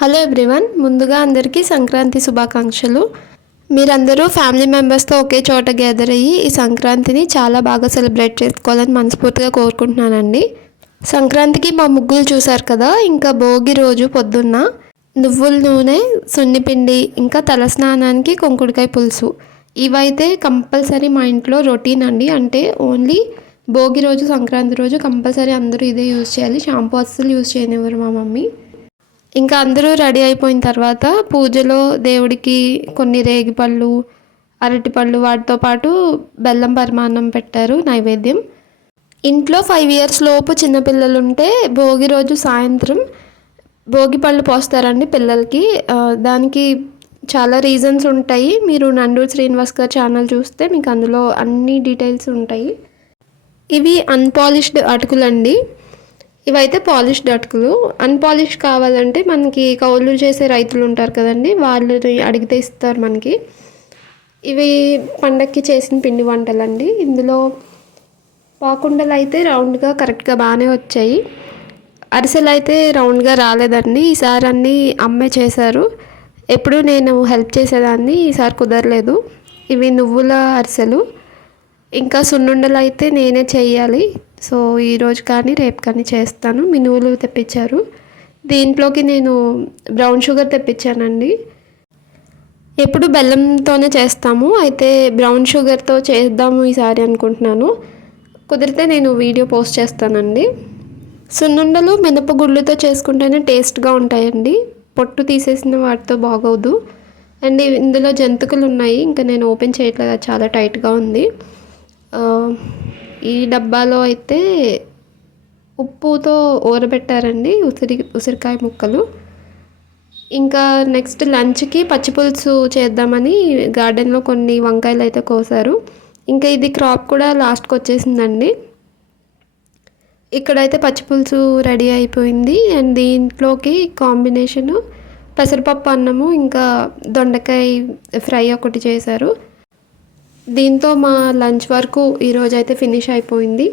Hello everyone ముందుగా అందరికీ సంక్రాంతి శుభాకాంక్షలు. మీరందరూ ఫ్యామిలీ మెంబర్స్తో ఒకే చోట గ్యాదర్ అయ్యి ఈ సంక్రాంతిని చాలా బాగా సెలబ్రేట్ చేసుకోవాలని మనస్ఫూర్తిగా కోరుకుంటున్నానండి. సంక్రాంతికి మా ముగ్గులు చూశారు కదా ఇంకా భోగి రోజు పొద్దున్న నువ్వుల నూనె సున్నిపిండి ఇంకా తలస్నానానికి కొంకుడికాయ పులుసు. ఇవైతే కంపల్సరీ మా ఇంట్లో రొటీన్ అండి. అంటే ఓన్లీ భోగి రోజు సంక్రాంతి రోజు కంపల్సరీ అందరూ ఇదే యూజ్ చేయాలి. షాంపూ అస్సలు యూజ్ చేయనివ్వరు మా మమ్మీ. ఇంకా అందరూ రెడీ అయిపోయిన తర్వాత పూజలో దేవుడికి కొన్ని రేగిపళ్ళు అరటిపళ్ళు వాటితో పాటు బెల్లం పరమాన్నం పెట్టారు నైవేద్యం. ఇంట్లో ఫైవ్ ఇయర్స్ లోపు చిన్నపిల్లలు ఉంటే భోగి రోజు సాయంత్రం భోగి పళ్ళు పోస్తారండి పిల్లలకి. దానికి చాలా రీజన్స్ ఉంటాయి. మీరు నండూరు శ్రీనివాస్ గారి ఛానల్ చూస్తే మీకు అందులో అన్ని డీటెయిల్స్ ఉంటాయి. ఇవి అన్పాలిష్డ్ అటుకులండి. ఇవైతే పాలిష్డ్ అటుకులు. అన్పాలిష్ కావాలంటే మనకి కౌలు చేసే రైతులు ఉంటారు కదండి వాళ్ళు అడిగితే ఇస్తారు మనకి. ఇవి పండక్కి చేసిన పిండి వంటలండి. ఇందులో పాకుండలు అయితే రౌండ్గా కరెక్ట్గా బాగానే వచ్చాయి. అరిసెలు అయితే రౌండ్గా రాలేదండి. ఈసారి అన్నీ అమ్మే చేశారు. ఎప్పుడు నేను హెల్ప్ చేసేదాన్ని ఈసారి కుదరలేదు. ఇవి నువ్వుల అరిసెలు. ఇంకా సున్నుండలు అయితే నేనే చేయాలి. సో ఈరోజు కానీ రేపు కానీ చేస్తాను. మినువులు తెప్పించారు. దీంట్లోకి నేను బ్రౌన్ షుగర్ తెప్పించానండి. ఎప్పుడు బెల్లంతోనే చేస్తాము. అయితే బ్రౌన్ షుగర్తో చేద్దాము ఈసారి అనుకుంటున్నాను. కుదిరితే నేను వీడియో పోస్ట్ చేస్తానండి. సున్నుండలు మినపగుళ్ళుతో చేసుకుంటేనే టేస్ట్గా ఉంటాయండి. పొట్టు తీసేసిన వాటితో బాగోదు. అండ్ ఇందులో జంతికలు ఉన్నాయి ఇంకా నేను ఓపెన్ చేయట్లేదు. అది చాలా టైట్గా ఉంది. ఈ డబ్బాలో అయితే ఉప్పుతో ఊరబెట్టారండి ఉసిరి ఉసిరికాయ ముక్కలు. ఇంకా నెక్స్ట్ లంచ్కి పచ్చిపులుసు చేద్దామని గార్డెన్లో కొన్ని వంకాయలు అయితే కోసారు. ఇంకా ఇది క్రాప్ కూడా లాస్ట్కి వచ్చేసిందండి. ఇక్కడైతే పచ్చిపులుసు రెడీ అయిపోయింది. అండ్ దీంట్లోకి కాంబినేషను పెసరపప్పు అన్నము ఇంకా దొండకాయ ఫ్రై ఒకటి చేశారు. దీంతో మా లంచ్ వరకు ఈరోజు అయితే ఫినిష్ అయిపోయింది.